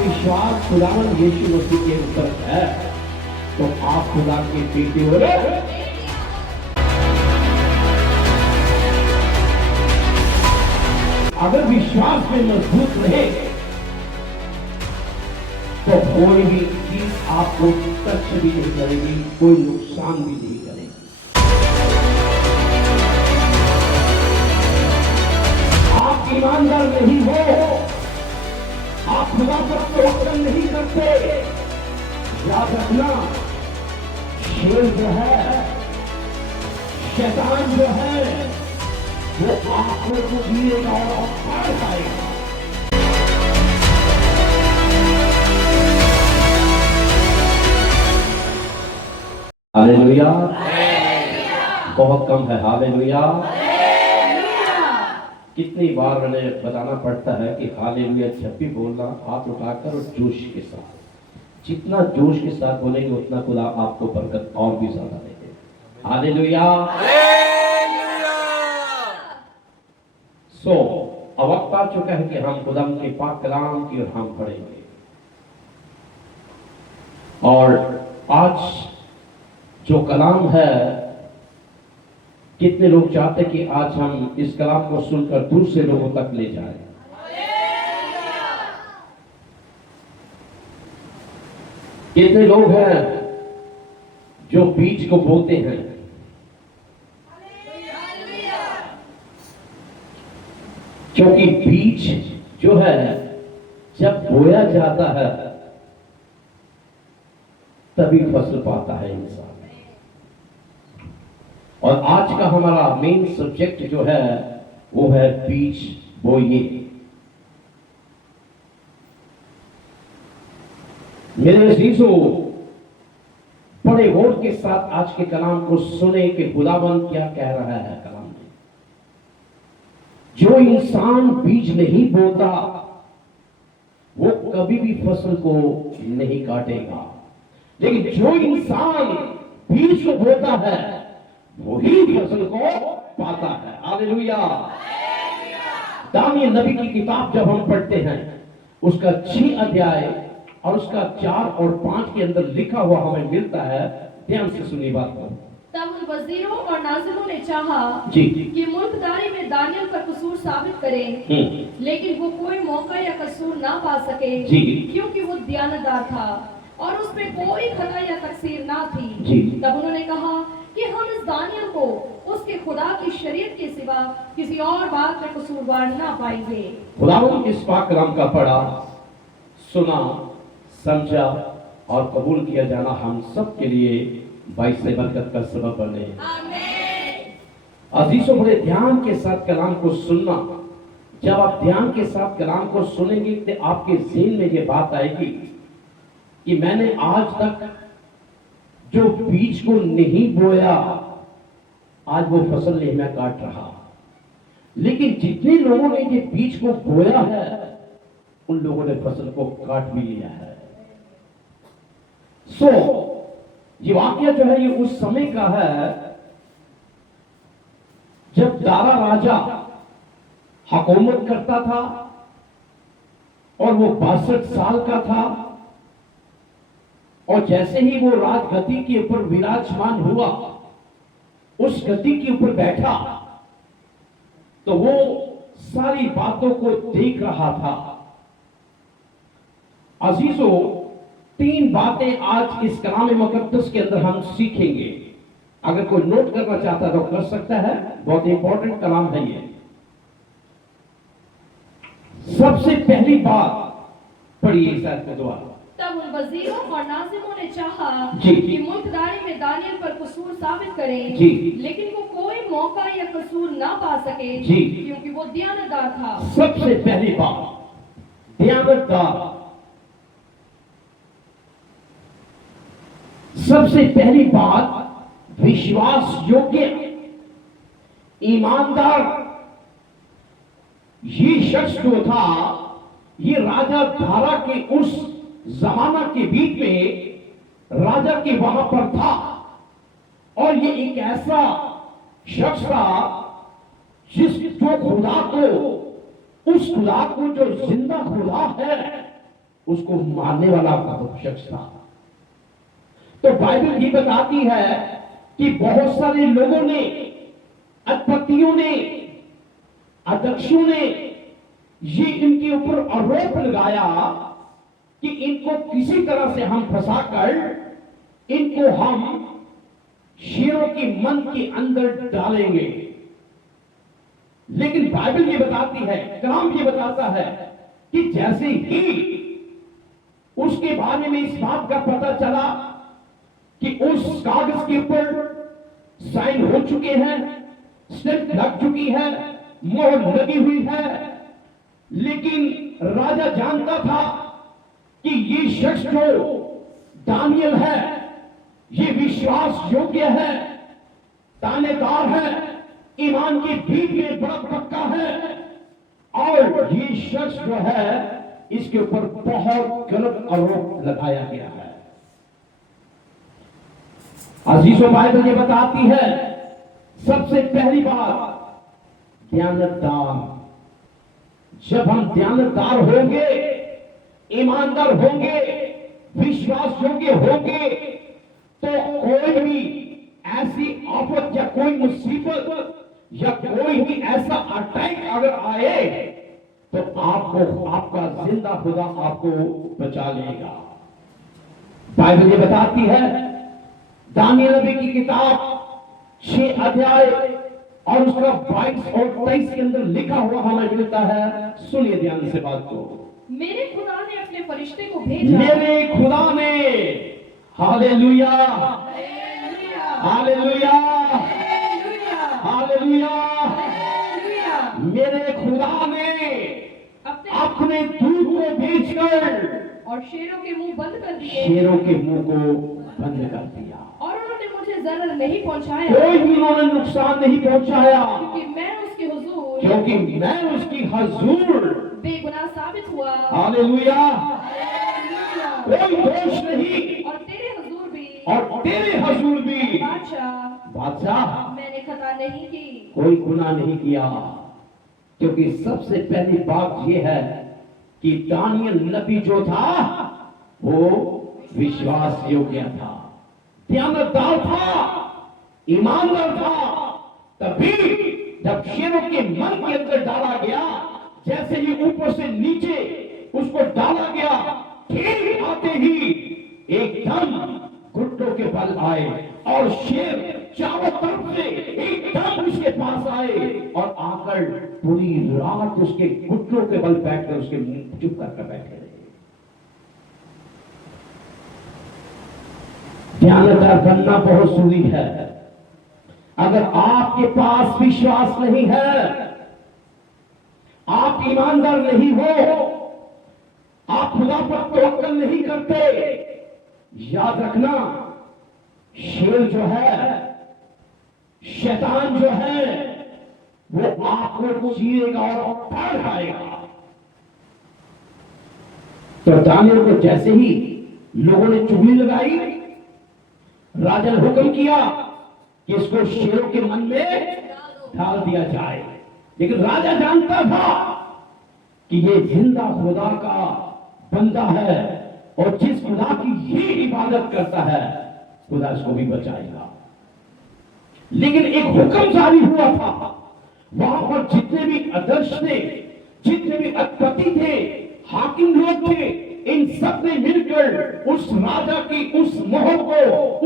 विश्वास खुदावन यीशु मसीह के ऊपर है तो आप खुदा के बेटे हो रहे। अगर विश्वास में मजबूत रहे तो कोई भी चीज आपको टच भी नहीं करेगी, कोई नुकसान भी नहीं करेगी। आप ईमानदार नहीं हो, आप खुदा पर तवक्कुल नहीं करते। याद रखना, शेर जो है, शैतान जो है, वो आंखों को गिरेगा और फाड़ पाएगा। हालेलुया। बहुत कम है हालेलुया। कितनी बार हमें बताना पड़ता है कि हालेलुया जब भी बोलना हाथ उठाकर और जोश के साथ, जितना जोश के साथ बोलेंगे उतना खुदा आपको बरकत और भी ज्यादा देगा। हालेलुया। सो अब वक्त आ चुका है कि हम खुदा के पाक कलाम की ओर हम पढ़ेंगे। और आज जो कलाम है, कितने लोग चाहते कि आज हम इस कलाम को सुनकर दूसरे लोगों तक ले जाएं? कितने लोग हैं जो बीज को बोते हैं? क्योंकि बीज जो है जब बोया जाता है तभी फसल पाता है इंसान। और आज का हमारा मेन सब्जेक्ट जो है वो है बीज बोइए। मेरे अजीजों, बड़े गौर के साथ आज के कलाम को सुने कि खुदावंद क्या कह रहा है कलाम में। जो इंसान बीज नहीं बोता वो कभी भी फसल को नहीं काटेगा, लेकिन जो इंसान बीज को बोता है वही फसल को पाता है। हालेलुया। दानियल नबी की किताब जब हम पढ़ते हैं, उसका 6 अध्याय और उसका 4 और 5 के अंदर लिखा हुआ हमें मिलता है। ध्यान से सुनिए बात को। तब उन वजीरों और नाज़िमों ने चाहा जी कि मुल्कदारी में दानियल पर कसूर साबित करें, लेकिन वो कोई मौका या कसूर ना पा सके जी, क्योंकि वो दयानतदार था और उसमें कोई खता या तकसीर ना थी जी। तब उन्होंने कहा कि हम इस दानियल को उसके खुदा की शरीयत के सिवा किसी और बात में कसूरवार ना पाएंगे। खुदावंद इस पाक कलाम का पढ़ा, सुना, समझा और कबूल किया जाना हम सब के लिए बाइस से बरकत का सबब बने। अजीजों, बड़े ध्यान के साथ कलाम को सुनना। जब आप ध्यान के साथ कलाम को सुनेंगे तो आपके ज़हन में ये बात आएगी कि मैंने आज तक जो बीज को नहीं बोया, आज वो फसल नहीं मैं काट रहा। लेकिन जितने लोगों ने ये बीज को बोया है उन लोगों ने फसल को काट भी लिया है। सो ये वाकया जो है ये उस समय का है जब दारा राजा हुकूमत करता था और वो 62 साल का था। और जैसे ही वो राजगद्दी के ऊपर विराजमान हुआ, उस गद्दी के ऊपर बैठा, तो वो सारी बातों को देख रहा था। अजीजों, 3 बातें आज इस कलाम मुकद्दस के अंदर हम सीखेंगे। अगर कोई नोट करना चाहता है तो कर सकता है, बहुत इंपॉर्टेंट कलाम है ये। सबसे पहली बात पढ़िए इस आयत को दोबारा। तब उन वजीरों और नाज़िमों ने चाहा जी। कि मुल्कदारी में दानियल पर कसूर साबित करें, जी। लेकिन वो कोई मौका या कसूर ना पा सके जी। क्योंकि वो दयानतदार था। सबसे पहली बात दयानतदार। सबसे पहली बात विश्वास योग्य, ईमानदार। ये शख्स जो था, ये राजा दारा के उस जमाना के बीच में राजा के वहां पर था। और ये एक ऐसा शख्स था जो खुदा को, उस खुदा को जो जिंदा खुदा है, उसको मारने वाला शख्स था। तो बाइबल ये बताती है कि बहुत सारे लोगों ने, अधिपतियों ने, अध्यक्षों ने ये इनके ऊपर आरोप लगाया कि इनको किसी तरह से हम फंसाकर इनको हम शेरों की मन के अंदर डालेंगे। लेकिन बाइबल ये बताती है, कलाम ये बताता है कि जैसे ही उसके बारे में इस बात का पता चला कि उस कागज के ऊपर साइन हो चुके हैं, स्टैंप लग चुकी है, मोहर लगी हुई है, लेकिन राजा जानता था कि ये शख्स जो दानियल है, ये विश्वास योग्य है, दानेदार है, ईमान की भीख में बड़ा पक्का है, और ये शख्स जो है इसके ऊपर बहुत गलत आरोप लगाया गया है। अजीजों, बाइबल ये बताती है सबसे पहली बात, दयानतदार। जब हम दयानतदार होंगे, ईमानदार होंगे, विश्वास योग्य होंगे, तो कोई भी ऐसी आफत या कोई मुसीबत या कोई भी ऐसा अटैक अगर आए तो आपको, आपका जिंदा खुदा आपको बचा लेगा। बाइबल ये बताती है, दानियल नबी की किताब 6 अध्याय और उसका 22 और 23 के अंदर लिखा हुआ हमें मिलता है। सुनिए ध्यान से बात को। मेरे खुदा ने अपने फरिश्ते को भेजा, मेरे खुदा ने, हालेलुया, हालेलुया, हालेलुया, मेरे खुदा ने अपने दूत को भेजकर और शेरों के मुंह बंद कर दिए, शेरों के मुंह को बंद कर दिया, और उन्होंने मुझे जरर नहीं पहुंचाया, कोई भी उन्होंने नुकसान नहीं पहुंचाया, क्योंकि मैं उसके हुजूर, क्योंकि मैं उसकी हजूर बेगुनाह साबित हुआ। Hallelujah, hallelujah. कोई दोष नहीं, और तेरे हुजूर भी, और तेरे हजूर भी बादशाह मैंने खता नहीं की, कोई गुनाह नहीं किया। क्योंकि सबसे पहली बात यह है कि दानियल नबी जो था वो विश्वास योग्य था, दयानतदार था, ईमानदार था। तभी जब शेरों के मन के अंदर डाला गया, जैसे ही ऊपर से नीचे उसको डाला गया, ठीक आते ही एकदम घुटनों के बल आए और शेर चारों तरफ से एकदम उसके पास आए और आकर पूरी रात उसके घुटनों के बल बैठकर उसके मुंह चुप करके बैठे रहे। दयानतदार बनना बहुत जरूरी है। अगर आपके पास विश्वास नहीं है, आप ईमानदार नहीं हो, आप खुदा पर तवक्कल नहीं करते, याद रखना, शेर जो है, शैतान जो है, वो आपको चीरेगा और फाड़ खाएगा। तो दानियल को जैसे ही लोगों ने चुगली लगाई, राजा ने हुक्म किया कि इसको शेरों के मन में डाल दिया जाए। लेकिन राजा जानता था कि ये जिंदा खुदा का बंदा है और जिस खुदा की ये इबादत करता है, खुदा इसको भी बचाएगा। लेकिन एक हुक्म जारी हुआ था, वहां पर जितने भी अध्यक्ष थे, जितने भी अधिपति थे, हाकिम लोग थे, इन सब ने मिलकर उस राजा की उस मोहर को,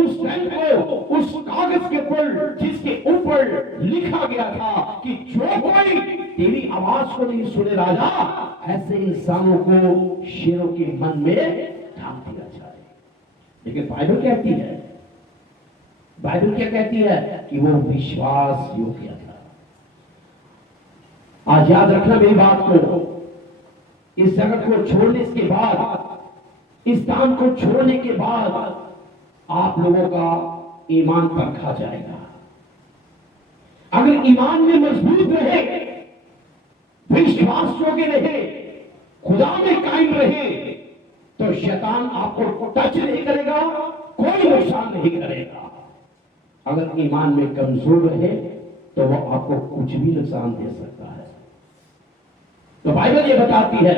उस पेन को, उस कागज के ऊपर जिसके ऊपर लिखा गया था कि जो कोई तेरी आवाज को नहीं सुने राजा, ऐसे इंसानों को शेरों के मन में डाल दिया जाए। लेकिन बाइबल कहती है, बाइबल क्या कहती है कि वो विश्वास योग्य था। आज याद रखना मेरी बात को, इस जगत को छोड़ने के बाद, इस स्थान को छोड़ने के बाद आप लोगों का ईमान परखा जाएगा। अगर ईमान में मजबूत रहे, विश्वास योग्य रहे, खुदा में कायम रहे, तो शैतान आपको टच नहीं करेगा, कोई नुकसान नहीं करेगा। अगर ईमान में कमजोर रहे तो वो आपको कुछ भी नुकसान दे सकता है। तो बाइबल ये बताती है,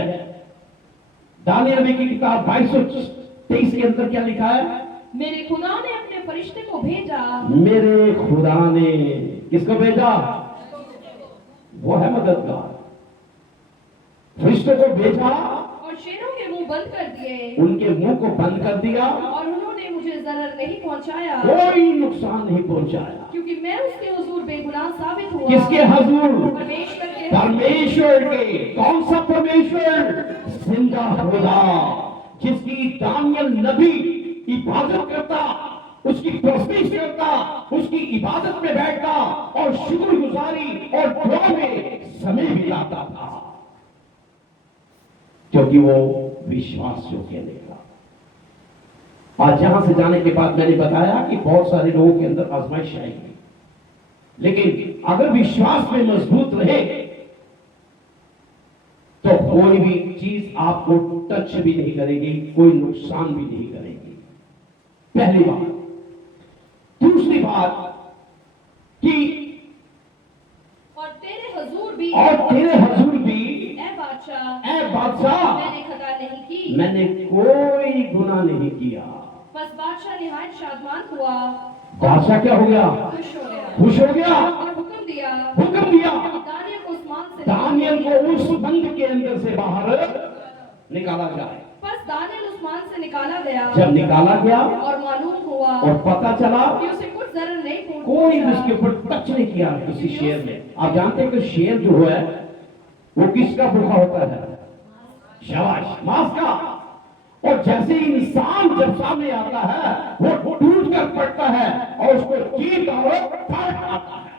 दानियल नबी की किताब 22:23 के अंदर क्या लिखा है? मेरे खुदा ने अपने फरिश्ते को भेजा। मेरे खुदा ने किसको भेजा? वो है मददगार। फरिश्ते को भेजा और शेरों के मुंह बंद कर दिए, उनके मुंह को बंद कर दिया, और उन्होंने मुझे जरर नहीं पहुंचाया, कोई नुकसान नहीं पहुंचाया। क्योंकि मैं उसके हुजूर बेगुनाह साबित हुआ। किसके हुजूर? परमेश्वर के। परमेश्वर के। कौन सा परमेश्वर? जिंदा खुदा, जिसकी दानियल नबी इबादत करता, उसकी तस्बीह करता, उसकी इबादत में बैठता और शुक्रगुजारी और दुआ में समय बिताता था, क्योंकि वो विश्वास योग्य निकला। आज यहां से जाने के बाद मैंने बताया कि बहुत सारे लोगों के अंदर आजमाइश आएगी, लेकिन अगर विश्वास में मजबूत रहे तो कोई भी चीज आपको टच भी नहीं करेगी, कोई नुकसान भी नहीं करेगी। पहली बात। दूसरी बात कि और तेरे हुजूर भी, ए बादशाह, बादशाह, मैंने खता नहीं की, मैंने कोई गुनाह नहीं किया। बस बादशाह निहायत शादमान हुआ, बादशाह क्या हो गया? खुश हो गया, खुश हो गया और हुक्म दिया कि दानियल को उस्मान से दानियल को उस बंद के अंदर से बाहर निकाला जाए। बस दानियल उस्मान से निकाला गया, जब निकाला गया और मालूम हुआ और पता चला कि उसे कुछ जरर नहीं कोई पहुंचा। उसके ऊपर टच नहीं किया किसी शेर ने। आप जानते हैं कि शेर जो है वो किसका भूखा होता है? शाबाश, मांस का। और जैसे ही इंसान जब सामने आता है वो टूट कर पड़ता है और उसको चीर का वो फाड़ आता है।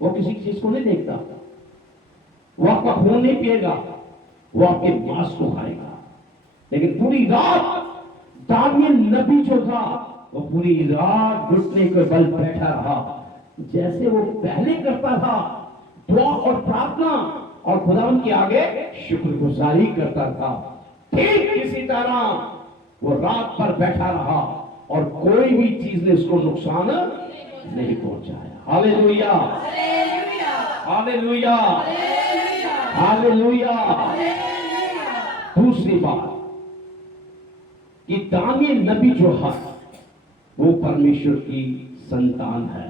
वो किसी चीज को नहीं देखता, वो आपका खून नहीं पिएगा, वो आपके मांस को खाएगा। लेकिन पूरी रात दानियल नबी जो था वो पूरी रात घुटने के बल बैठा रहा, जैसे वो पहले करता था, दुआ और प्रार्थना और खुदावंद के आगे शुक्रगुजारी करता था। ठीक इसी तरह वो रात भर बैठा रहा और कोई भी चीज ने उसको नुकसान नहीं पहुंचाया। Hallelujah, hallelujah, hallelujah. दूसरी बात कि दानियल नबी जो है वो परमेश्वर की संतान है।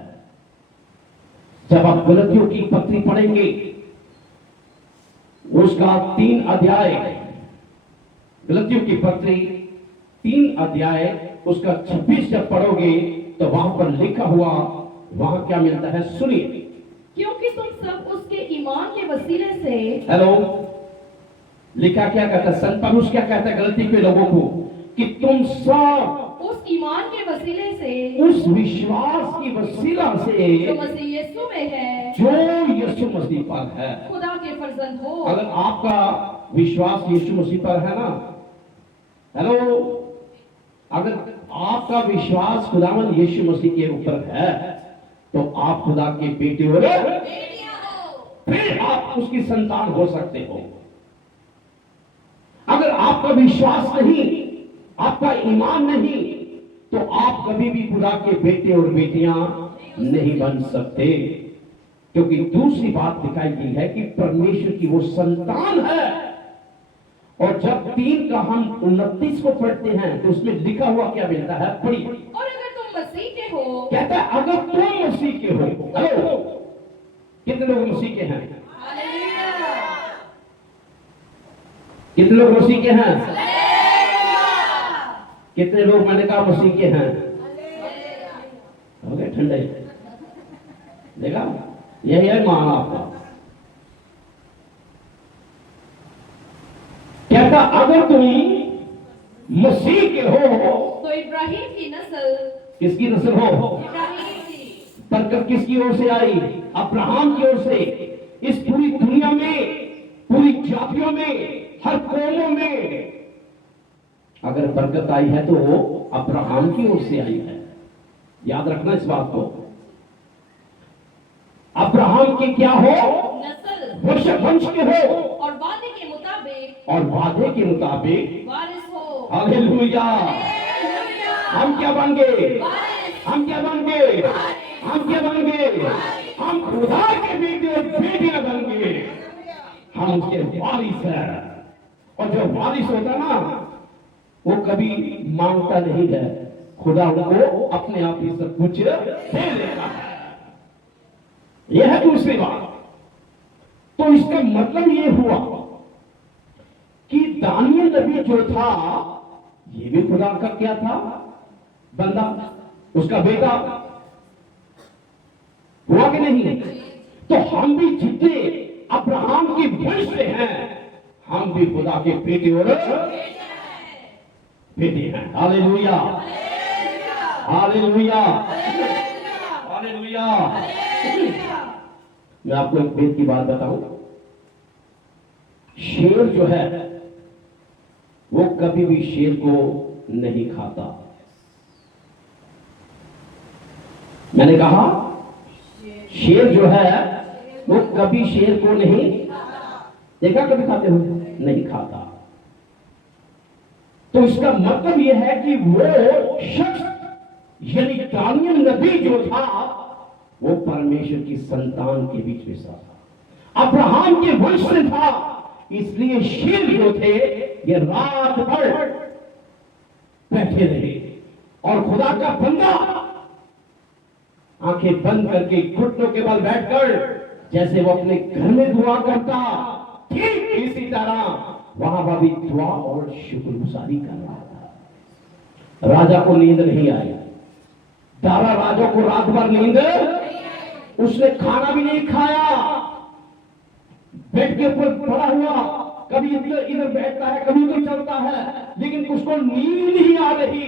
जब आप गलतियों की पत्री पढ़ेंगे उसका 3 अध्याय, गलतियों की पत्री 3 अध्याय उसका 26 जब पढ़ोगे तो वहां पर लिखा हुआ वहां क्या मिलता है? सुनिए। क्योंकि तुम सब उसके ईमान के वसीले से। हेलो, लिखा क्या कहता है? संत पौलुस क्या कहता है गलती के लोगों को? कि तुम सब उस ईमान के वसीले से, उस विश्वास की वसीला से जो मसीह यीशु में है, जो यीशु मसीह पर है, खुदा के फर्जंद हो। अगर आपका विश्वास यीशु मसीह पर है ना, हेलो, अगर आपका विश्वास खुदावंद यीशु मसीह के ऊपर है तो आप खुदा के बेटे हो, फिर आप उसकी संतान हो सकते हो। अगर आपका विश्वास नहीं, आपका ईमान नहीं, तो आप कभी भी खुदा के बेटे और बेटियां नहीं बन सकते। क्योंकि दूसरी बात दिखाई गई है कि परमेश्वर की वो संतान है। और जब 3 का हम 29 को पढ़ते हैं तो उसमें लिखा हुआ क्या मिलता है? पढ़िए। और अगर तुम मसीह के हो, कहता है अगर तुम मसीह के हो। हेलो, कितने लोग मसीह के हैं? कितने लोग मसीह के हैं? कितने लोग मैंने कहा मसीह के हैं? हो गए ठंडे? देखा, यही है मान आपका। कहता अगर तुम मसीह के हो तो इब्राहिम की नस्ल। किसकी नस्ल हो? इब्राहिम की। बरकत किसकी ओर से आई? अब्राहम की ओर से। इस पूरी दुनिया में, पूरी जातियों में, हर कौमों में अगर बरकत आई है तो वो अब्राहम की ओर से आई है। याद रखना इस बात को। अब्राहम के क्या हो? नस्ल। वंश के हो और वादे के मुताबिक। और वादे के मुताबिक वारिस हो। हालेलुया। हम क्या बन गए? हम क्या बन गए? हम क्या बन गए? हम खुदा के बेटे और बेटियां बन गए। हम उसके वारिस हैं और जो वारिस होता ना वो कभी मांगता नहीं है, खुदा उनको अपने आप ही सब कुछ दे देता है। यह है दूसरी बात। तो इसका मतलब ये हुआ कि दानियल नबी जो था ये भी खुदा का क्या था, बंदा, उसका बेटा हुआ कि नहीं? तो हम भी जितने अब्राहम की वंश से हैं हम भी खुदा के बेटे और बेटे हैं। Hallelujah, hallelujah, hallelujah. मैं आपको एक वेद की बात बताऊं, शेर जो है वो कभी भी शेर को नहीं खाता। मैंने कहा शेर जो है वो कभी शेर को नहीं देखा, कभी खाते हुए नहीं खाता। तो इसका मतलब यह है कि वो शख्स यानी दानियल नबी जो था वो परमेश्वर की संतान के बीच में था, अब्राहम के वंश से था। इसलिए शेर जो थे ये रात भर बैठे रहे और खुदा का बंदा आंखें बंद करके घुटनों के बल बैठकर जैसे वो अपने घर में दुआ करता, ठीक इसी तरह वहां पर भी दुआ और शुक्रगुजारी कर रहा था। राजा को नींद नहीं आई, दारा राजा को रात भर नींद, उसने खाना भी नहीं खाया, बेड के ऊपर पड़ा हुआ, कभी इधर इधर बैठता है, कभी उधर चलता है, लेकिन उसको नींद नहीं आ रही,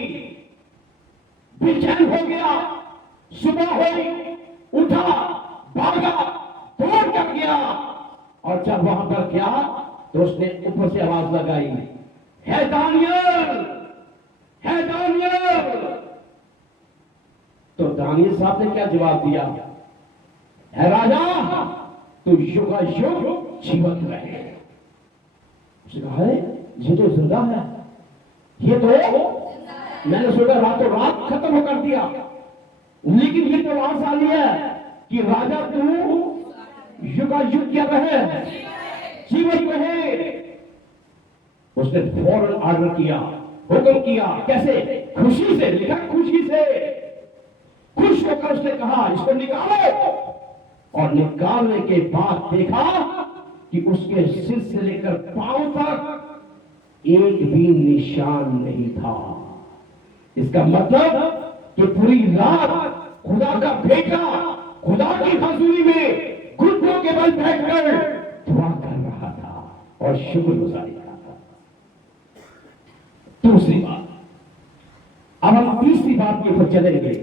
बेचैन हो गया। सुबह हुई, उठा, भागा, दौड़ कर गया और जब वहां पर गया तो उसने ऊपर से आवाज लगाई, है दानियल, है दानियल। तो दानियल साहब ने क्या जवाब दिया, है राजा, तू युगायुग जीवित रहे। उसने कहा है ये तो जिंदा है, ये तो मैंने सोचा रातों रात खत्म कर दिया, लेकिन ये तो आवाज आ रही है कि राजा तू युगायुग क्या रहे, जीवित रहे। उसने फौरन ऑर्डर किया, हुक्म किया, कैसे? खुशी से, लिखा खुशी से, खुश होकर उसने कहा इसको निकालो। और निकालने के बाद देखा कि उसके सिर से लेकर पांव तक एक भी निशान नहीं था। इसका मतलब कि पूरी रात खुदा का बेटा खुदा की हजूरी में घुटनों के बल बैठकर दुआ कर रहा था और शुक्रगुजारी कर रहा था। दूसरी बात, अब हम तीसरी बात के ऊपर चलेंगे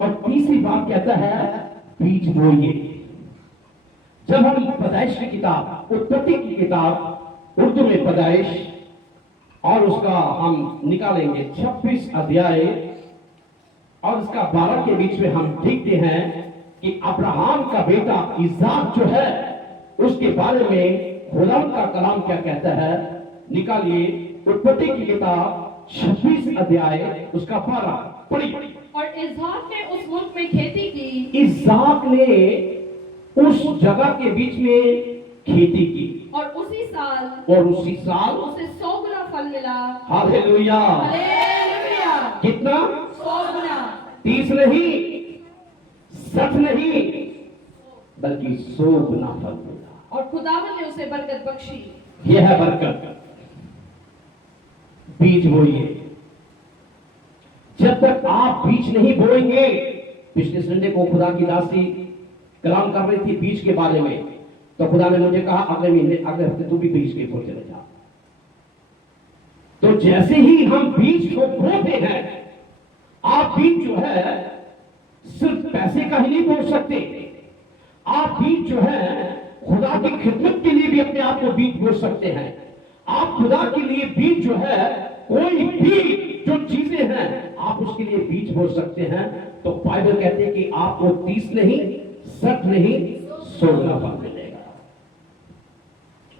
और तीसरी बात कहता है बीज बोइए। जब हम पैदाइश की किताब, उत्पत्ति की किताब उर्दू में पैदाइश और उसका हम निकालेंगे 26 अध्याय और उसका 12 के बीच में हम देखते हैं कि अब्राहम का बेटा इसाक जो है उसके बारे में खुदा का कलाम क्या कहता है। निकालिए उत्पत्ति की किताब 26 अध्याय उसका 12 पढ़िए। और इस्हाक ने उस मुल्क में खेती की, इसाक ने उस जगह के बीच में खेती की और उसी साल उसे 100 गुना फल मिला। Hallelujah, hallelujah. कितना? 100 गुना। 30 नहीं, 60 नहीं, बल्कि 100 गुना फल मिला। और खुदावन ने उसे बरकत बख्शी। यह है बरकत। बीज बोइए। जब तक आप बीज नहीं बोएंगे, पिछले संडे को खुदा की दासी कलाम कर रही थी बीज के बारे में, तो खुदा ने मुझे कहा अगले महीने, अगले हफ्ते तू भी बीज के ऊपर चले जा। तो जैसे ही हम बीज को बोते हैं, आप बीज जो है सिर्फ पैसे का ही नहीं बो सकते, आप बीज जो है खुदा की खिदमत के लिए भी अपने आप को बीज बो सकते हैं। आप खुदा के लिए बीज जो है, कोई भी जो चीजें हैं आप उसके लिए बीज बो सकते हैं। तो बाइबल कहते हैं कि आपको 30 नहीं, 60 नहीं, 100 गुना फल मिलेगा।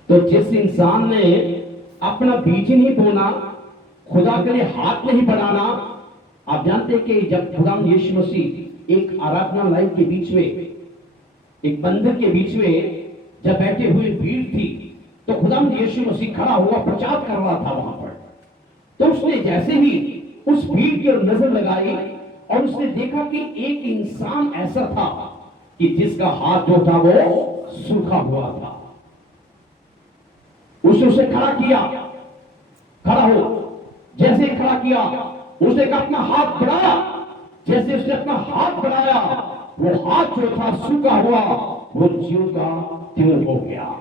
तो जिस इंसान ने अपना बीज ही नहीं बोना, खुदा के लिए हाथ नहीं बढ़ाना, आप जानते हैं कि जब खुदा यीशु मसीह एक आराधना लाइन के बीच में, एक मंदिर के बीच में जब बैठे हुए भीड़ थी, तो खुदावंद यीशु मसीह खड़ा हुआ प्रचार कर रहा था वहां पर। तो उसने जैसे ही उस भीड़ की ओर नजर लगाई और उसने देखा कि एक इंसान ऐसा था कि जिसका हाथ जो था वो सूखा हुआ था। उसने उसे खड़ा किया, खड़ा हो। जैसे खड़ा किया उसने अपना हाथ बढ़ाया। जैसे उसने अपना हाथ बढ़ाया वो हाथ जो था सूखा हुआ वो ज्यों का त्यों हो गया।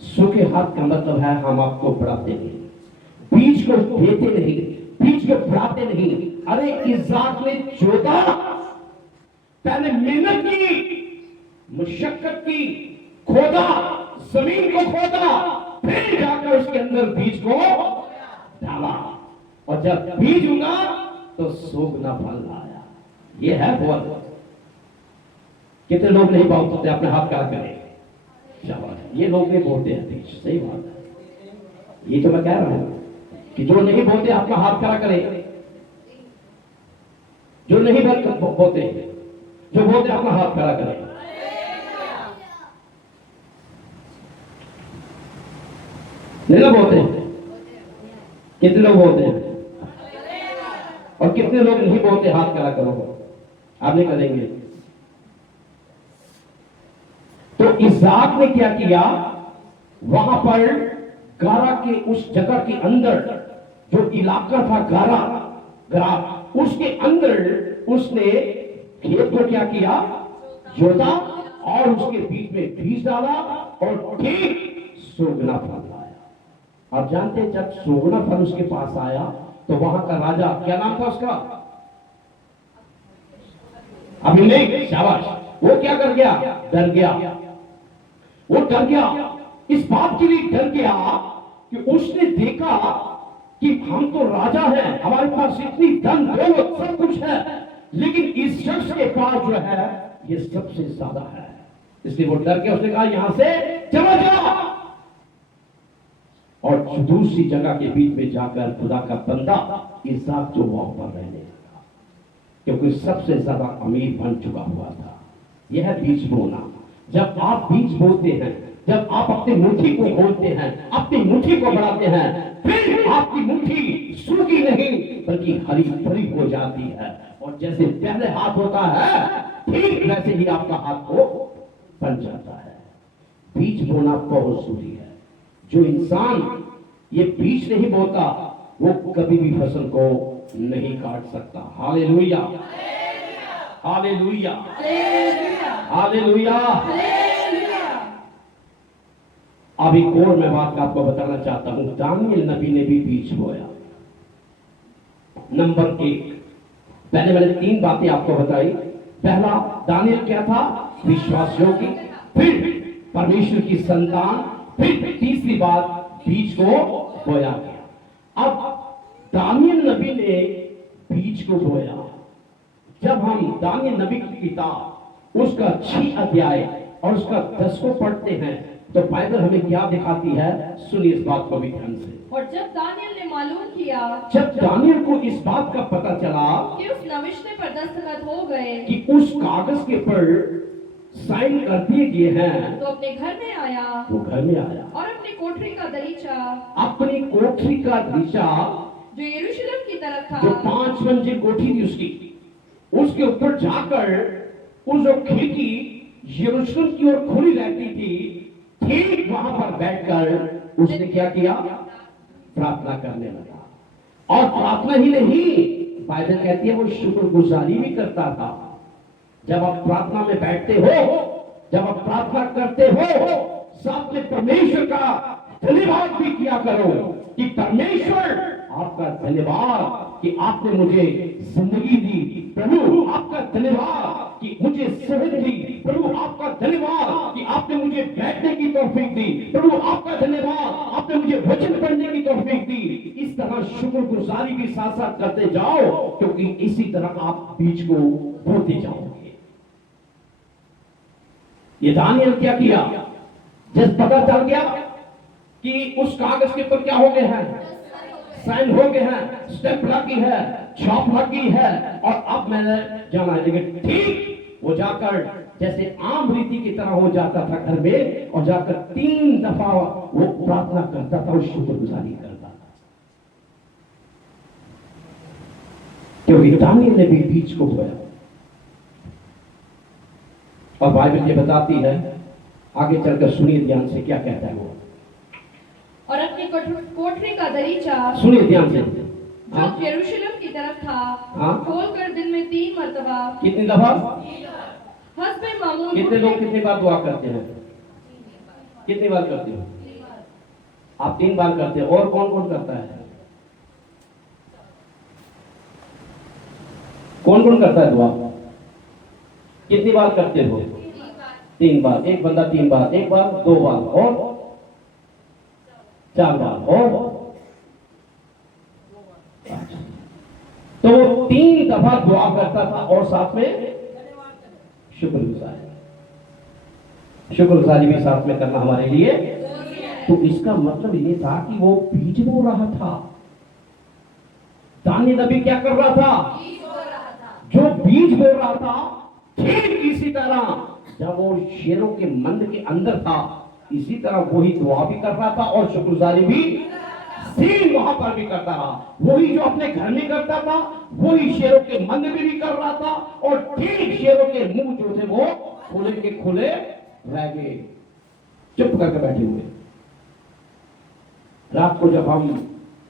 सूखे हाथ का मतलब है हम आपको बढ़ाते नहीं, बीज को देते नहीं, बीज को बढ़ाते नहीं। अरे इज़ाक ने जोता, पहले मेहनत की, मशक्कत की, खोदा, जमीन को खोदा, फिर जाकर उसके अंदर बीज को डाला और जब बीज उगा तो सोगना फल आया। ये है फल। कितने लोग नहीं बोलते, अपने हाथ खड़ा करें। शाबाश। ये लोग नहीं बोलते हैं बीज, सही बात है। ये तो मैं कह रहा हूं कि जो नहीं बोलते अपना हाथ खड़ा करें। जो नहीं बोलते, जो बोलते अपना हाथ खड़ा करें। नहीं ना बोलते? कितने लोग बोलते हैं और कितने लोग नहीं बोलते हाथ खड़ा करो? आप नहीं करेंगे। तो इज़ाक ने क्या किया, वहां पर गारा के उस जगह के अंदर जो इलाका था गारा, उसके अंदर उसने खेत को क्या किया, जोता और उसके बीच में बीज डाला और ठीक सोगना फल आया। आप जानते हैं जब सोगना फल उसके पास आया तो वहां का राजा, क्या नाम था उसका? अभिमेलेक। शाबाश। वो क्या कर गया? डर गया। वो डर गया, इस बात के लिए डर गया कि उसने देखा कि हम तो राजा हैं, हमारे पास इतनी धन दौलत सब कुछ है, लेकिन इस शख्स के पास जो है ये सबसे ज्यादा है। इसलिए वो डर के उसने कहा यहां से चला जा और दूसरी जगह के बीच में जाकर खुदा का बंदा इज़ाक जो वहां पर रहने लगा, क्योंकि सबसे ज्यादा अमीर बन चुका हुआ था। यह है बीज बोना। जब आप बीज बोते हैं, जब आप अपनी मुट्ठी को खोलते हैं, अपनी मुट्ठी को बढ़ाते हैं, फिर आपकी मुट्ठी सूखी नहीं बल्कि हरी भरी हो जाती है। और जैसे पहले हाथ होता है ठीक वैसे ही आपका हाथ को बन जाता है। बीज बोना बहुत जरूरी है। जो इंसान ये बीज नहीं बोता वो कभी भी फसल को नहीं काट सकता। Hallelujah, hallelujah, hallelujah. अब एक और मैं बात आपको बताना चाहता हूं। दानियल नबी ने भी बीज बोया। नंबर 1, पहले मैंने 3 बातें आपको बताई। पहला, दानियल क्या था? विश्वासियों की, फिर परमेश्वर की संतान, फिर तीसरी बात बीज को बोया गया। अब दानियल नबी ने बीज को बोया। जब हम दानियल नबी की किताब उसका 6 अध्याय और उसका 10 को पढ़ते हैं तो बाइबल हमें क्या दिखाती है? सुनिए इस बात को भी ध्यान से। और जब दानियल ने मालूम किया, जब दानियल को इस बात का पता चला कि उस नविश्ते पर दस्तखत हो गए, कि उस कागज के पर साइन कर दिए गए हैं, तो अपने घर में आया, वो घर में आया और अपनी कोठरी का दरीचा, अपनी कोठरी का दीचा जो यरूशलेम की तरफ था, जो 5 मंजिल कोठी थी उसके ऊपर जाकर उस जो खिड़की यरूशलेम की ओर खुली रहती थी, ठीक वहां पर बैठकर उसने क्या किया? प्रार्थना करने लगा। और प्रार्थना ही नहीं, बाइबल कहती है वो शुक्रगुजारी भी करता था। जब आप प्रार्थना में बैठते हो, जब आप प्रार्थना करते हो, साथ में परमेश्वर का धन्यवाद भी किया करो कि परमेश्वर आपका धन्यवाद कि आपने मुझे जिंदगी दी। प्रभु आपका धन्यवाद कि मुझे सेहत दी। प्रभु आपका धन्यवाद कि आपने मुझे बैठने की तौफीक दी। प्रभु आपका धन्यवाद आपने मुझे वचन पढ़ने की तौफीक दी। इस तरह शुक्रगुजारी भी साथ साथ करते जाओ, क्योंकि इसी तरह आप बीज को बोते जाओगे। ये दानियल क्या किया? जब पता चल गया कि उस कागज के ऊपर क्या हो गए हैं? साइन हो गए हैं, स्टेप लगी है, छाप लगी है, और अब मैंने जाना है। लेकिन ठीक वो जाकर जैसे आम रीति की तरह हो जाता था घर में, और जाकर 3 दफा वो प्रार्थना करता था और शुक्रगुजारी करता था। क्योंकि दानियल ने भी बीज को बोया। और बाइबल ये बताती है, आगे चलकर सुनिए ध्यान से क्या कहता है वो। और अपनी कोठरी का दरीचा सुनिए ध्यान से। जो यरूशलेम की तरफ था, हाँ? खोलकर दिन में 3 मर्तबा, कितनी दफा? हस्बे मामूल कितने लोग कितनी बार दुआ करते हैं? कितनी बार करते हो? आप 3 बार करते हो। और कौन कौन करता है? कौन कौन करता है दुआ? कितनी बार करते हो? 3 बार। एक बंदा 3 बार, एक बार, 2 बार, और 4 बार, और तो वो 3 दफा दुआ करता था और साथ में शुक्रगुजारी भी साथ में करना हमारे लिए। तो इसका मतलब ये था कि वो बीज बो रहा था। दानियल नबी क्या कर रहा था? जो बीज बो रहा था, ठीक इसी तरह जब वो शेरों के मंद के अंदर था, इसी तरह वही दुआ भी कर रहा था और शुक्रगुजारी भी सेम वहां पर भी करता रहा। वही जो अपने घर में करता था, वही शेरों के मंद में भी कर रहा था, और ठीक शेरों के मुंह जो थे वो खोले के खुले रह गए, चुप करके बैठे हुए। रात को जब हम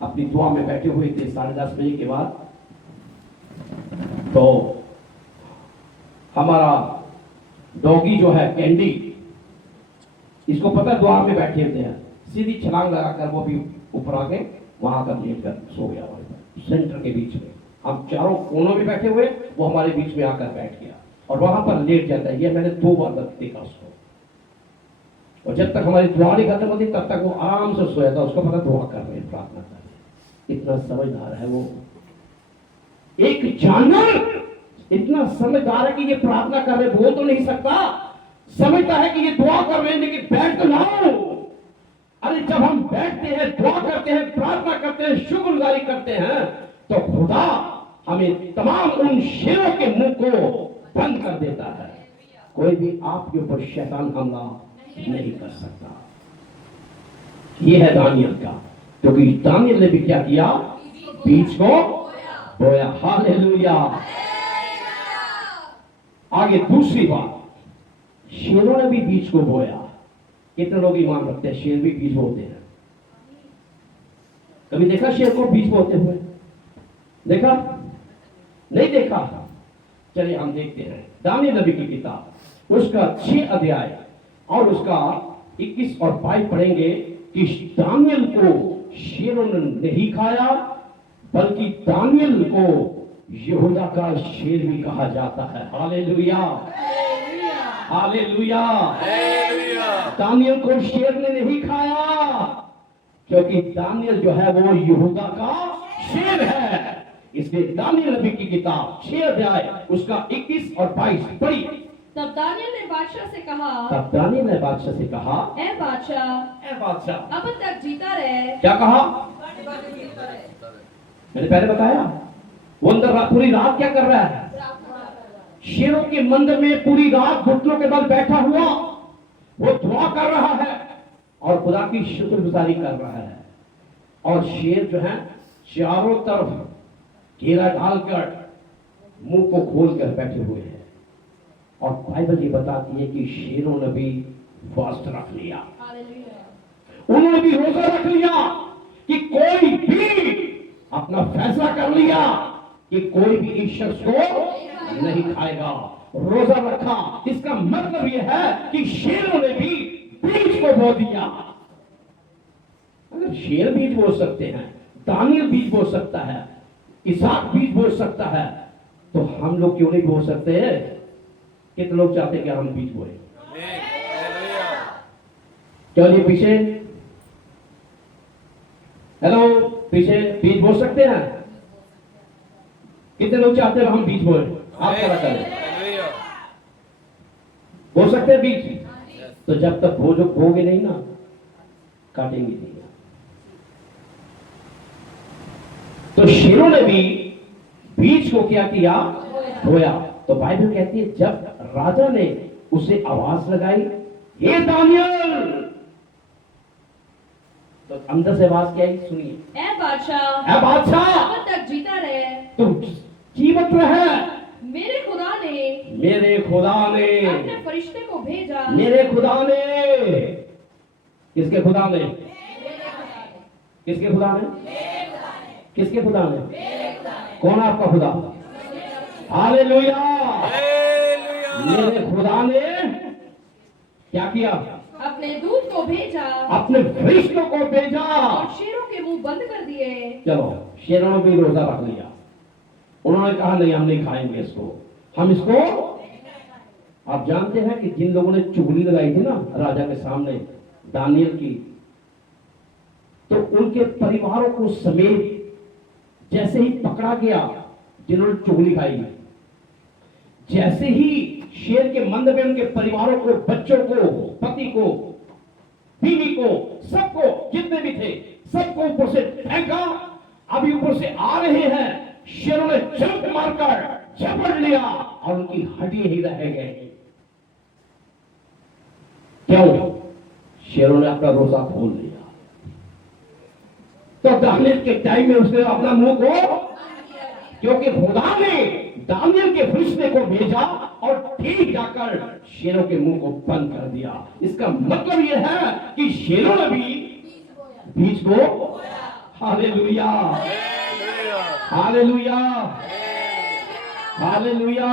अपनी दुआ में बैठे हुए थे 10:30 बजे के बाद, तो हमारा डॉगी जो है कैंडी, इसको पता है दुआ में बैठे होते हैं, सीधी छलांग लगाकर वो भी ऊपर आके वहां कर लेट कर सो गया हमारे पास, सेंटर के बीच में। हम चारों कोनों में बैठे हुए, वो हमारे बीच में आकर बैठ गया और वहां पर लेट जाता है। ये मैंने 2 बार देखा उसको। और जब तक हमारी दुआ नहीं खत्म होती तब तक वो आराम से सोया था। उसको पता दुआ कर रहे, प्रार्थना कर रहे। इतना समझदार है वो। एक जानवर इतना समझदार है कि ये प्रार्थना कर रहे, बोल तो नहीं सकता, समझता है कि ये दुआ कर रहे हैं, लेकिन बैठ तो लाओ। अरे जब हम बैठते हैं, दुआ करते हैं, प्रार्थना करते हैं, शुक्रगुजारी करते हैं, तो खुदा हमें तमाम उन शेरों के मुंह को बंद कर देता है। कोई भी आपके ऊपर शैतान हमला नहीं कर सकता। यह है दानियल का, क्योंकि दानियल ने भी क्या किया? बीज को बोया। हालेलुया। आगे दूसरी बात, शेरों ने भी बीज को बोया। कितने लोग ईमान रखते हैं शेर भी बीज बोते हैं? कभी देखा शेर को बीज बोते हुए? देखा? नहीं देखा? चलिए हम देखते हैं दानियल नबी की किताब, उसका 6 अध्याय और उसका 21 और 22 पढ़ेंगे कि दानियल को शेरों ने नहीं खाया, बल्कि दानियल को यहूदा का शेर भी कहा जाता है। Hallelujah, hallelujah. दानियल को शेर ने नहीं खाया, क्योंकि दानियल जो है वो यहूदा का शेर है। इसलिए दानियल नबी की किताब 6 अध्याय उसका 21 और 22 पढ़िए। तब दानियल ने बादशाह से कहा, ऐ बादशाह, अब तक जीता रहे। क्या कहा? मैंने पहले बताया, वो अंदर पूरी रात क्या कर रहा है? शेरों के मंदिर में पूरी रात घुटनों के बल बैठा हुआ वो दुआ कर रहा है और खुदा की शुक्रगुजारी कर रहा है। और शेर जो है चारों तरफ घेरा डालकर मुंह को खोलकर बैठे हुए हैं। और बाइबल ये बताती है कि शेरों ने भी फास्ट रख लिया, उन्होंने भी रोजा रख लिया, कि कोई भी अपना फैसला कर लिया कि कोई भी इस शख्स को नहीं खाएगा। रोजा रखा, इसका मतलब यह है कि शेरों ने भी बीज को बो दिया। अगर शेर बीज बो सकते हैं, दानियल बीज बो सकता है, इसहाक बीज बो सकता है, तो हम लोग क्यों नहीं बो सकते? कितने लोग चाहते हैं कि हम बीज बोए? चलिए पीछे, हेलो, पीछे बीज बो सकते हैं? कितने लोग चाहते हैं हम बीज बोए? आप क्या करें? बो सकते हैं बीज? तो जब तक बोगे नहीं ना, काटेंगे नहीं। तो शेरों ने भी बीज को क्या किया? बोया। तो बाइबल कहती है जब राजा ने उसे आवाज लगाई, हे दानियल, तो अंदर से आवाज क्या आई सुनिए, ऐ बादशाह, ए बादशाह, अब तक जीता रहे, तू जीवित रहे, मेरे खुदा ने मेरे खुदा ने, अपने फरिश्ते को भेजा, मेरे खुदा ने, किसके खुदा ने, किसके खुदा ने, किसके खुदा ने, कौन आपका खुदा, हालेलुया, मेरे खुदा ने क्या किया, अपने दूत को भेजा, अपने फरिश्तों को भेजा, और शेरों के मुंह बंद कर दिए। चलो शेरों ने भी रोजा रख लिया, उन्होंने कहा नहीं हम नहीं खाएंगे इसको, हम इसको, आप जानते हैं कि जिन लोगों ने चुगली लगाई थी ना राजा के सामने दानियल की, तो उनके परिवारों को समेत जैसे ही पकड़ा गया जिन्होंने चुगली खाई, जैसे ही शेर के मंद में उनके परिवारों को, बच्चों को, पति को, बीवी को, सबको, जितने भी थे सबको ऊपर से फेंका, अभी ऊपर से आ रहे हैं, शेरों ने जंप मारकर झपट लिया और उनकी हड्डी ही रह गई। क्यों? शेरों ने अपना रोजा खोल लिया। तो दानियल के टाइम में उसने अपना मुंह को, क्योंकि खुदा ने दानियल के फरिश्ते को भेजा और ठीक जाकर शेरों के मुंह को बंद कर दिया। इसका मतलब यह है कि शेरों ने भी बीज को, हालेलुया, हालेलुया, हालेलुया,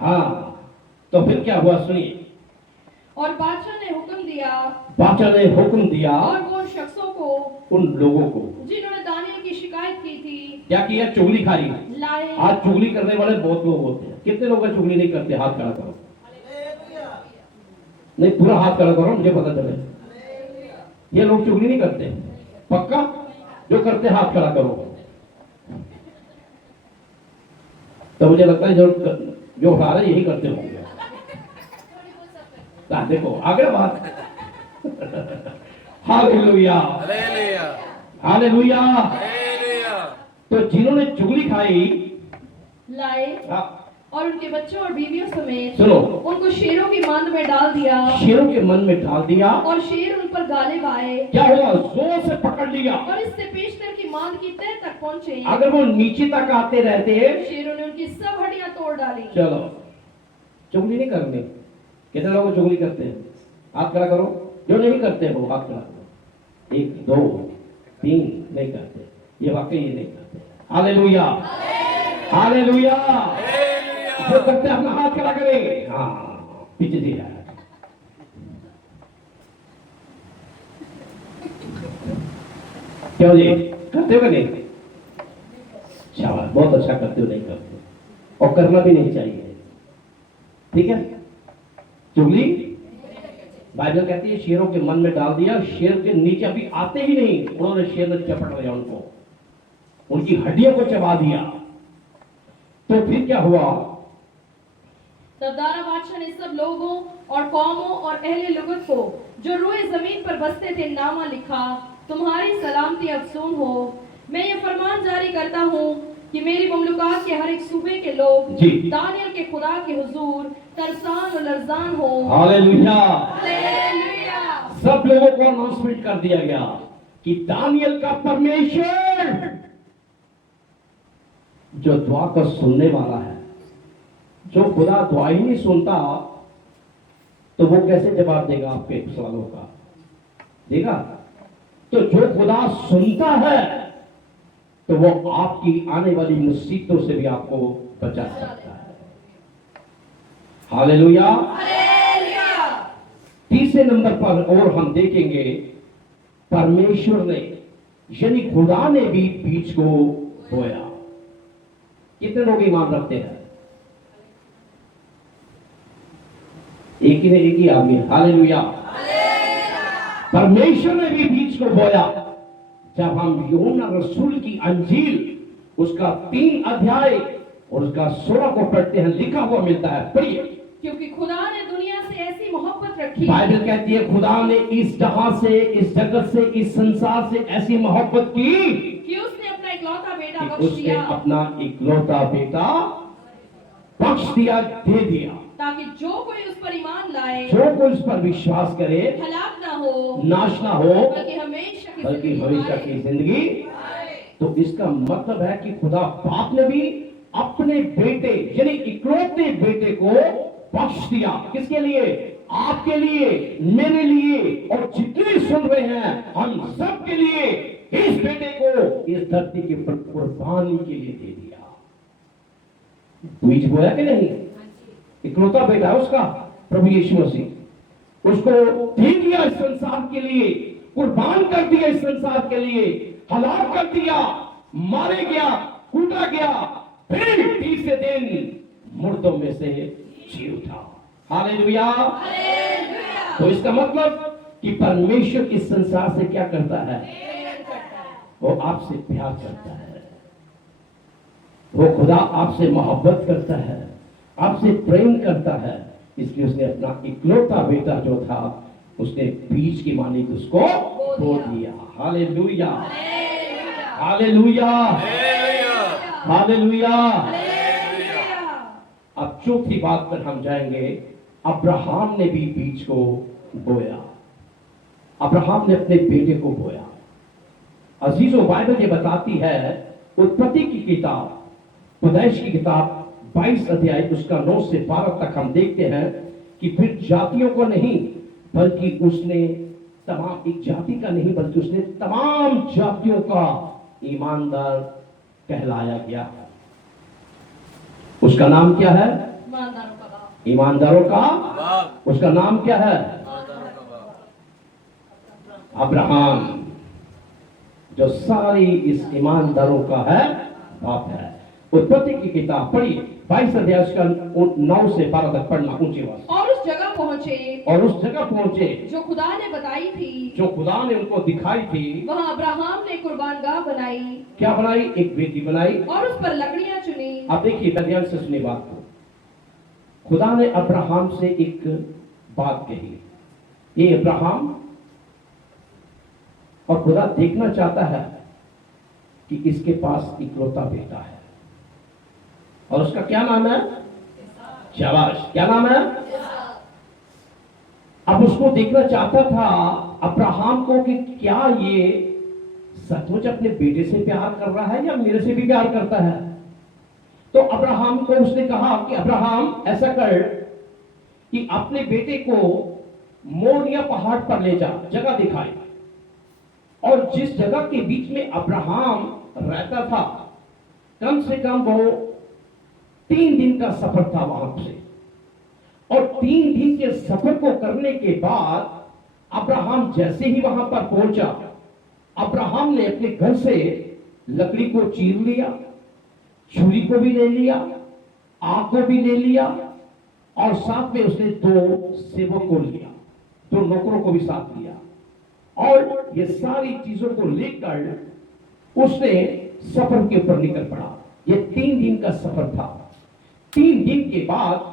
हाँ, तो फिर क्या हुआ सुनिए। और बादशाह ने हुक्म दिया, बादशाह ने हुक्म दिया, और वो उन शख्सों को, उन लोगों को जिन्होंने दानियल की शिकायत की थी, क्या किया, चुगली खाई, लाए। आज चुगली करने वाले बहुत लोग होते हैं। कितने लोग चुगली नहीं करते, हाथ खड़ा करो, नहीं पूरा हाथ खड़ा करो, मुझे पता चले ये लोग चुगली नहीं करते, पक्का, जो करते हाथ खड़ा करो। तो मुझे लगता है जो उठा रहे यही करते होंगे। देखो आगे बात, हालेलुया, हालेलुया। तो जिन्होंने चुगली खाई, लाए, और उनके बच्चों और बीवियों समेत सुनो, उनको शेरों की मांद में डाल दिया, शेरों के मन में डाल दिया, और शेर उन पर गालिब आए। क्या हुआ, जोर से पकड़ लिया, और इससे पेशतर की मांद की तह तक पहुंचे। अगर वो नीचे तक आते रहते, शेरों ने उनकी सब हड्डियां तोड़ डाली। चलो चुगली नहीं करनी। कितने लोग चुगली करते हैं, हाथ खड़ा करो। जो नहीं करते वो हाथ खड़ा करो। 1 2 3 नहीं करते, ये वाकई ये नहीं करते। Hallelujah, hallelujah. जो करते अपना हाथ खड़ा करें, हाँ पीछे जी है। क्यों जी, करते हो कि नहीं? शाबाश, बहुत अच्छा करते हो, नहीं करते, और करना भी नहीं चाहिए, ठीक है। चुगली बाइबल कहती है शेरों के मन में डाल दिया, शेर के नीचे अभी आते ही नहीं, उन्होंने शेर ने चपट लिया उनको, उनकी हड्डियों को चबा दिया। तो फिर क्या हुआ, तब दारा बादशाह ने सब लोगों और कौमों और अहले लुगत को जो रोए जमीन पर बसते थे नामा लिखा, तुम्हारी सलामती अफसून हो। मैं ये फरमान जारी करता हूँ कि मेरी ममलुकात के हर एक सूबे के लोग दानियल के खुदा के हुजूर तरसान और लर्जान हो। Hallelujah, hallelujah. सब लोगों को अनाउंसमेंट कर दिया गया कि दानियल का परमेश्वर जो दुआ को सुनने वाला है। जो खुदा दुआ ही नहीं सुनता तो वो कैसे जवाब देगा आपके सवालों का, देगा? तो जो खुदा सुनता है तो वो आपकी आने वाली मुसीबतों से भी आपको बचा सकता है। Hallelujah, hallelujah. तीसरे नंबर पर और हम देखेंगे परमेश्वर ने यानी खुदा ने भी बीज को बोया। कितने लोग ईमान रखते हैं? एक ही ने एक ही आदमी। हालेलुया, परमेश्वर ने भी बीज को बोया। जब हम यूहन्ना रसूल की अंजील उसका 3 अध्याय और उसका 16 को पढ़ते हैं, लिखा हुआ मिलता है, पढ़िए। क्योंकि खुदा ने दुनिया से ऐसी मोहब्बत रखी, बाइबल कहती है खुदा ने इस जहां से, इस जगत से, इस संसार से ऐसी मोहब्बत की कि उसने अपना इकलौता बेटा कि कि बख्श उसने दिया, अपना इकलौता बेटा बख्श दिया, दे दिया, ताकि जो कोई उस पर ईमान लाए जो कोई उस पर विश्वास करे हलाक ना हो, नाश ना हो बल्कि हमेशा की बल्कि जिंदगी हमेशा पाए। की जिंदगी। तो इसका मतलब है कि खुदा बाप ने भी अपने बेटे यानी इकलौते बेटे को बख्श दिया। किसके लिए? आपके लिए, मेरे लिए, और जितने सुन रहे हैं हम सब के लिए इस बेटे को इस धरती के पर कुर्बानी के लिए दे दिया। बीज बोया कि नहीं? इकलौता बेटा है उसका, प्रभु यीशु मसीह, उसको दे दिया इस संसार के लिए, कुर्बान कर दिया इस संसार के लिए, हलाक कर दिया, मारे गया, कूटा गया, फिर तीसरे दिन मुर्दों में से जी उठा। हालेलुया। तो इसका मतलब कि परमेश्वर इस संसार से क्या करता है? वो आपसे प्यार करता है, वो खुदा आपसे मोहब्बत करता है, आपसे प्रेम करता है। इसलिए उसने अपना इकलौता बेटा जो था उसने बीज की मानिक उसको बो दिया। Hallelujah, hallelujah, hallelujah. अब चौथी बात पर हम जाएंगे। अब्राहम ने भी बीज को बोया। अब्राहम ने अपने बेटे को बोया। अजीजों, बाइबल ये बताती है, उत्पत्ति की किताब, पैदाइश की किताब 22 अध्याय उसका 9 से 12 तक हम देखते हैं कि फिर जातियों को नहीं बल्कि उसने तमाम, एक जाति का नहीं बल्कि उसने तमाम जातियों का ईमानदार कहलाया गया। उसका नाम क्या है? ईमानदारों का बाप। ईमानदारों का, उसका नाम क्या है? अब्राहम, जो सारी इस ईमानदारों का है बाप है। उत्पत्ति की किताब पढ़िए 22 अध्याय उसका 9 से 12 तक पढ़ना ऊंची आवाज से। और उस जगह पहुंचे, और उस जगह पहुंचे जो खुदा ने बताई थी, जो खुदा ने उनको दिखाई थी। वहां अब्राहम ने कुर्बानगाह बनाई। क्या बनाई? एक बेटी बनाई और उस पर लकड़ियां चुनी। अब देखिए, ध्यान से सुनिए बात को। खुदा ने अब्राहम से एक बात कही, ये अब्राहम, और खुदा देखना चाहता है कि इसके पास इकलौता बेटा है और उसका क्या नाम है? शाबाश, क्या नाम है? अब उसको देखना चाहता था अब्राहम को कि क्या ये सचमुच अपने बेटे से प्यार कर रहा है या मेरे से भी प्यार करता है। तो अब्राहम को उसने कहा कि अब्राहम ऐसा कर कि अपने बेटे को मोरिया पहाड़ पर ले जा, जगह दिखाई। और जिस जगह के बीच में अब्राहम रहता था, कम से कम वो 3 दिन का सफर था वहां से। और 3 दिन के सफर को करने के बाद अब्राहम जैसे ही वहां पर पहुंचा, अब्राहम ने अपने घर से लकड़ी को चीर लिया, छुरी को भी ले लिया, आग को भी ले लिया, और साथ में उसने 2 सेवक को लिया, 2 नौकरों को भी साथ लिया। और ये सारी चीजों को लेकर उसने सफर के ऊपर निकल पड़ा। ये 3 दिन का सफर था। 3 दिन के बाद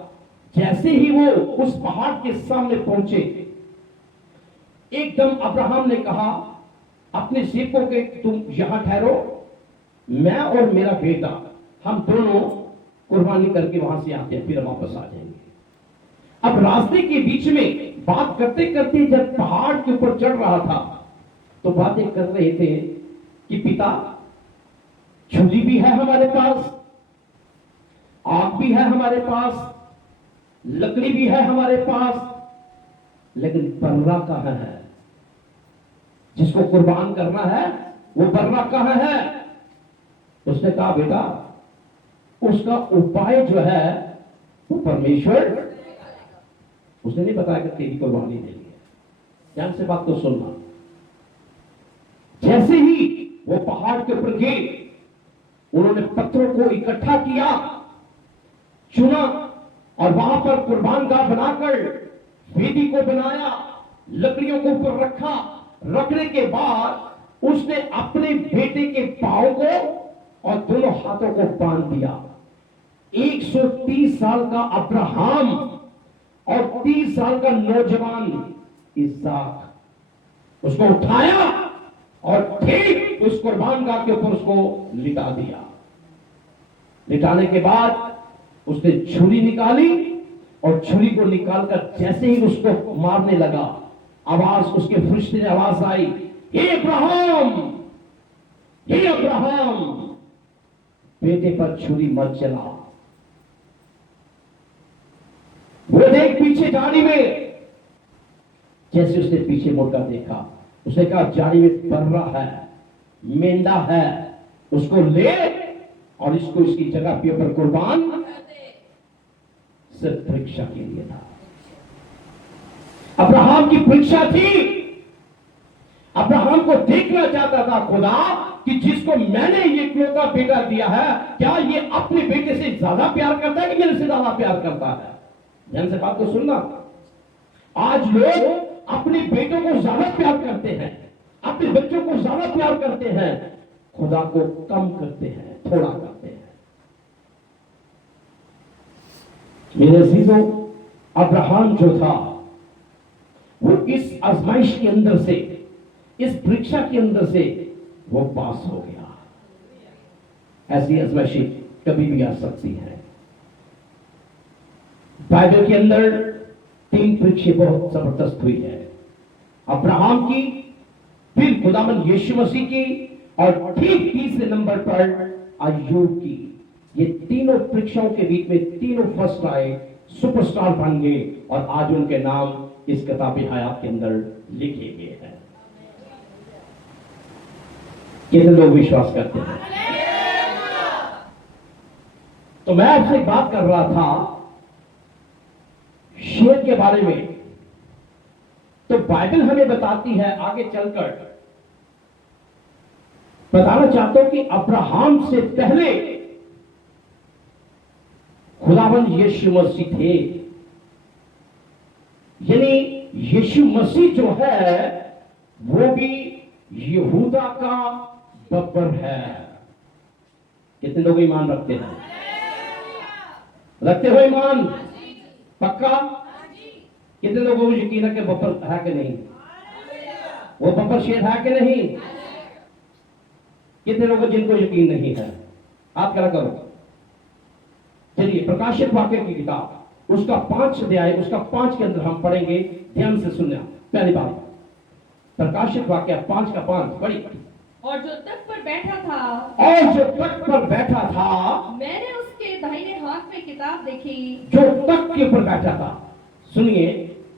जैसे ही वो उस पहाड़ के सामने पहुंचे, एकदम अब्राहम ने कहा अपने सेवकों के, तुम यहां ठहरो, मैं और मेरा बेटा हम दोनों कुर्बानी करके वहां से आते हैं, फिर वापस आ जाएंगे। अब रास्ते के बीच में बात करते करते जब पहाड़ के ऊपर चढ़ रहा था तो बातें कर रहे थे कि पिता, छुरी भी है हमारे पास, आग भी है हमारे पास, लकड़ी भी है हमारे पास, लेकिन बर्रा कहां है? जिसको कुर्बान करना है वो बर्रा कहां है? उसने कहा बेटा, उसका उपाय जो है वो परमेश्वर, उसने नहीं बताया कि तेरी कुर्बानी दे ली है। ध्यान से बात को सुनना। जैसे ही वो पहाड़ के ऊपर गए, उन्होंने पत्थरों को इकट्ठा किया, चुना, और वहां पर कुर्बानगाह बनाकर वेदी को बनाया, लकड़ियों को ऊपर रखा। रखने के बाद उसने अपने बेटे के पांव को और दोनों हाथों को बांध दिया। 130 साल का अब्राहम और 30 साल का नौजवान इसहाक, उसको उठाया और ठीक उस कुर्बान गाह के ऊपर उसको लिटा दिया। लिटाने के बाद उसने छुरी निकाली और छुरी को निकालकर जैसे ही उसको मारने लगा, आवाज उसके फरिश्ते ने आवाज आई, हे अब्राहम, हे अब्राहम, बेटे पर छुरी मत चला। वो देख पीछे झाड़ी में। जैसे उसने पीछे मुड़कर देखा, उसने कहा झाड़ी में बर्रा है, मेंढा है, उसको ले और इसको इसकी जगह पे ऊपर कुर्बान। सिर्फ परीक्षा के लिए था। अब्राहम की परीक्षा थी। अब्राहम को देखना चाहता था खुदा कि जिसको मैंने ये इकलौता बेटा दिया है, क्या ये अपने बेटे से ज्यादा प्यार करता है कि मेरे से ज्यादा प्यार करता है। ध्यान से बात को सुनना। आज लोग अपने बेटों को ज्यादा प्यार करते हैं, अपने बच्चों को ज्यादा प्यार करते हैं, खुदा को कम करते हैं, थोड़ा करते हैं। मेरे अजीजों, अब्राहम जो था वो इस आजमाइश के अंदर से, इस परीक्षा के अंदर से वो पास हो गया। ऐसी आजमाइशें कभी भी आ सकती हैं। बाइबल के अंदर 3 परीक्षाएं बहुत जबरदस्त हुई है। अब्राहम की, फिर खुदावंद यीशु मसीह की, और ठीक तीसरे नंबर पर अय्यूब की। ये तीनों परीक्षाओं के बीच में तीनों फर्स्ट आए, सुपरस्टार बन गए, और आज उनके नाम इस किताब हयात के अंदर लिखे गए हैं। कितने लोग विश्वास करते हैं? तो मैं आपसे एक बात कर रहा था शेर के बारे में। तो बाइबल हमें बताती है, आगे चलकर बताना चाहता हूं कि अब्राहम से पहले खुदावंद यीशु मसीह थे। यानी यीशु मसीह जो है वो भी यहूदा का बब्बर है। कितने लोग ईमान रखते हैं? रखते हो ईमान? पक्का? कितने लोगों को यकीन है कि बब्बर है कि नहीं? वो बब्बर शेर है कि नहीं? कितने लोगों जिनको यकीन नहीं है? हाथ खड़ा करो। चलिए, प्रकाशित वाक्य की किताब उसका 5 अध्याय, उसका 5 के अंदर हम पढ़ेंगे। ध्यान से सुनना। पहली बात, प्रकाशित वाक्य 5 का 5 पढ़ी। और जो तख्त पर बैठा था, और जो तख्त पर बैठा था, मैंने उसके दाहिने हाथ में किताब देखी। जो तख्त के ऊपर बैठा था, सुनिए,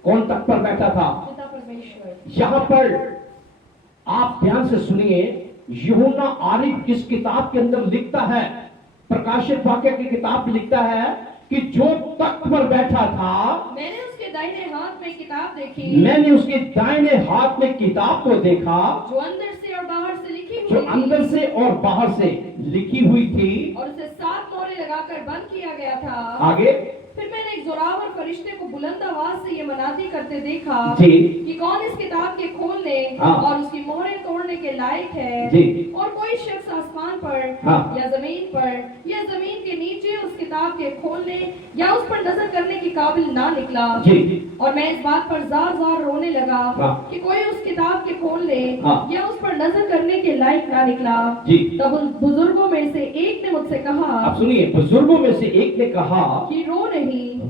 कौन तख्त पर बैठा था? पिता परमेश्वर। यहां पर आप ध्यान से सुनिए, यूहन्ना आरिफ किस किताब के अंदर लिखता है? प्रकाशित वाक्य की किताब में लिखता है कि जो तख्त पर बैठा था, मैंने उसके दाहिने हाथ में किताब देखी। मैंने उसके दाहिने हाथ में किताब को देखा, जो अंदर से और बाहर से लिखी हुई जो थी। अंदर से और बाहर से लिखी हुई थी, और उसे 7 मोहरें लगाकर बंद किया गया था। आगे। फिर मैंने एक जोरावर फरिश्ते को बुलंद आवाज से ये मनादी करते देखा जी। कि कौन इस किताब के खोलने हाँ। और उसकी मोहरें तोड़ने के लायक है। जी। और कोई शख्स आसमान पर हाँ। या जमीन पर या जमीन के नीचे उस किताब के खोलने या उस पर नजर करने के काबिल ना निकला। जी। और मैं इस बात पर जार जार रोने लगा हाँ। कि कोई उस किताब के खोलने हाँ। या उस पर नजर करने के लायक ना निकला। जी। तब उन बुजुर्गों में से एक ने मुझसे कहा, अब सुनिए, बुजुर्गों में से एक ने कहा कि रो नहीं,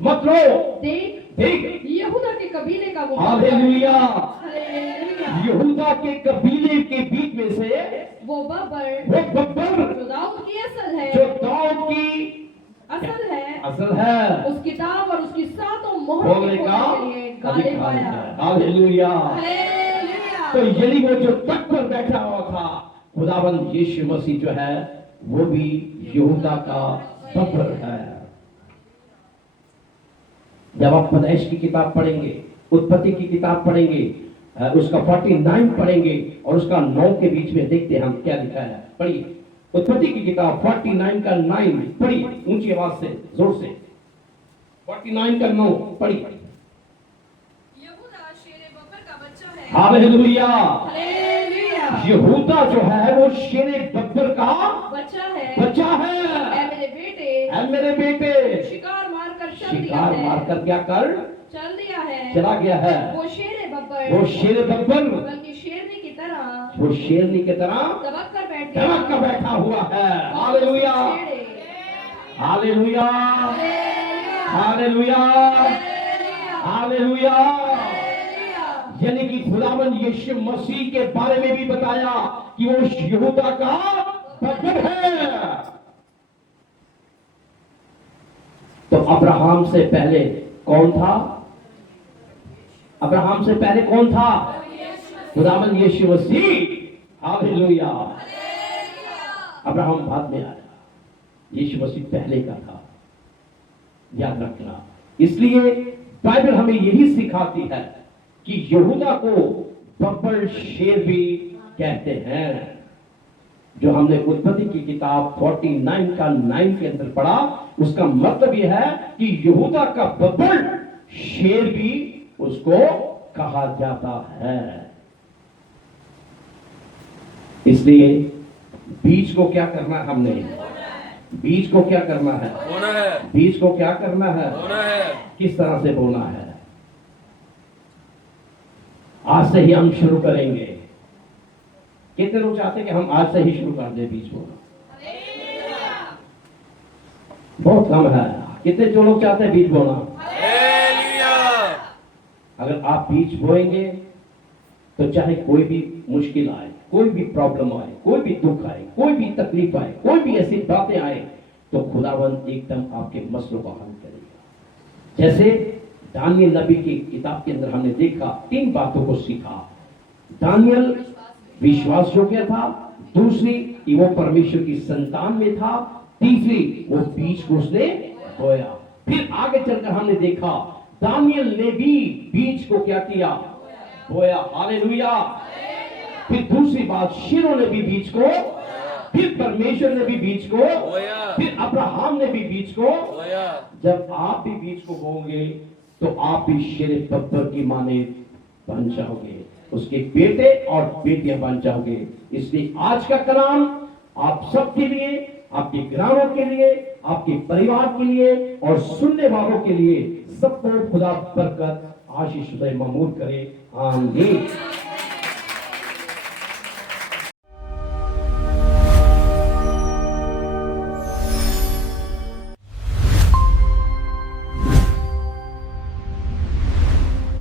मत रो, देख देख, यहूदा के कबीले का वो हालेलुया, हालेलुया। यहूदा के कबीले के बीच में से वो बब्बर वो बब्बर जो दाऊद की असल है, जो दाऊद की असल है, उस किताब और उसकी 7 मोहरों खोलने के का खोलने के लिए गालिब आया। हालेलुया। हालेलुया। तो यदि वो जो तख्त पर बैठा हुआ था, खुदावंद यीशु मसीह जो है वो भी यहूदा का बब्बर है। जब आप पैदाइश की किताब पढ़ेंगे, उत्पत्ति की किताब पढ़ेंगे, उसका 49 पढ़ेंगे और उसका 9 के बीच में देखते हैं हम क्या लिखा है। पढ़िए, उत्पत्ति की किताब 49 का 9 पढ़िए, ऊंची आवाज से, जोर से। 49 का 9 पढ़िए। यहूदा शेरे बब्बर का बच्चा है। हालेलुया। हालेलुया। यहूदा जो है वो शेरे बब्बर का बच्चा है। बच्चा है। ऐ मेरे बेटे, ऐ मेरे बेटे, शिकार मारकर चल दिया शिकार है। मारकर क्या कर चल दिया है। चला गया है। वो शेरे बब्बर, वो शेरे बब्बर बल्कि शेरनी की तरह तरह वो शेरनी की तरह दबक कर बैठ दबक कर बैठा हुआ है। Hallelujah, hallelujah, hallelujah, hallelujah. यानी कि खुदावंद यीशु मसीह के बारे में भी बताया कि वो यहूदा का बब्बर है। तो अब्राहम से पहले कौन था? अब्राहम से पहले कौन था? खुदावंद यीशु मसीह। हालेलुया। अब्राहम बाद में आया, यीशु मसीह पहले का था, याद रखना। इसलिए बाइबल हमें यही सिखाती है कि यहूदा को बब्बर शेर भी कहते हैं। जो हमने उत्पत्ति की किताब 49 का 9 के अंदर पढ़ा, उसका मतलब यह है कि यहूदा का बब्बर शेर भी उसको कहा जाता है। इसलिए बीज को क्या करना है हमने? बीज को क्या करना है? बोना है। बीज को क्या करना है? बोना है। किस तरह से बोना है? आज से ही हम शुरू करेंगे। कितने लोग चाहते हैं कि हम आज से ही शुरू कर दें बीज बोना? बहुत कम है। कितने जो लोग चाहते हैं बीज बोना? अगर आप बीज बोएंगे तो चाहे कोई भी मुश्किल आए, कोई भी प्रॉब्लम आए, कोई भी दुख आए, कोई भी तकलीफ आए, कोई भी ऐसी बातें आए, तो खुदावंद एकदम आपके मसलों का हल करेगा। जैसे दानियल नबी की किताब के अंदर हमने देखा, 3 बातों को सीखा। दानियल विश्वास योग्य था, दूसरी कि वो परमेश्वर की संतान में था, तीसरी वो बीज को उसने बोया। फिर आगे चलकर हमने देखा दानियल ने भी बीज को क्या किया? बोया। हालेलुया। फिर दूसरी बात, शेरों ने भी बीज को, फिर परमेश्वर ने भी बीज को, फिर अब्राहम ने भी बीज को। जब आप भी बीज को बोओगे तो आप भी शेर बब्बर की माने बन जाओगे, उसके बेटे और बेटियां बन जाओगे। इसलिए आज का कलाम आप सबके लिए, आपके ग्रामों के लिए, आपके परिवार के लिए और सुनने वालों के लिए सबको खुदा बरकत आशीष मामूल करे। आमीन।